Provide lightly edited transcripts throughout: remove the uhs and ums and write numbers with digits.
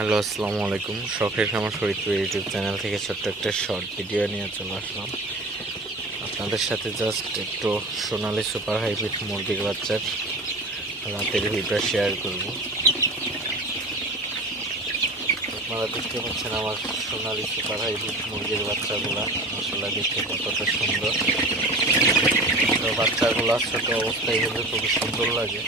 Hello, আসসালামু আলাইকুম। শখের খামার ফরিদপুর ইউটিউব চ্যানেল থেকে ছোট্ট একটা শর্ট ভিডিও নিয়ে চলে আসলাম আপনাদের সাথে। জাস্ট একটু সোনালী সুপার হাইব্রিড মুরগির বাচ্চার রাতের ভিডিও শেয়ার করব। আপনারা দেখতে পাচ্ছেন আমার সোনালী সুপার হাইব্রিড মুরগির বাচ্চাগুলা মাশাআল্লাহ দেখতে কতটা সুন্দর। তো বাচ্চাগুলা ছোট অবস্থায় কিন্তু খুবই সুন্দর লাগে।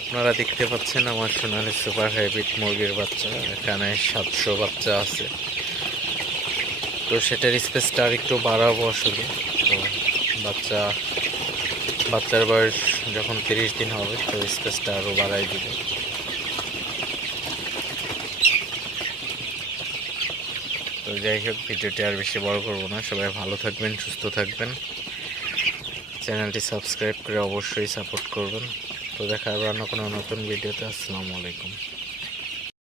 আপনারা দেখতে পাচ্ছেন আমার সোনালী সুপার হাইব্রিড মুরগির বাচ্চা। এখানে 700 বাচ্চা আছে। তো সেটার স্পেসটা আর একটু বাড়াবো আসলে। তো বাচ্চার বয়স যখন 30 দিন হবে তো স্পেসটা আরও বাড়াই দিব। তো যাই হোক, ভিডিওটি আর বেশি বড় করবো না। সবাই ভালো থাকবেন, সুস্থ থাকবেন, চ্যানেলটি সাবস্ক্রাইব করে অবশ্যই সাপোর্ট করবেন। তো দেখা হবে অন্য কোনো নতুন ভিডিওতে। আসসালামু আলাইকুম।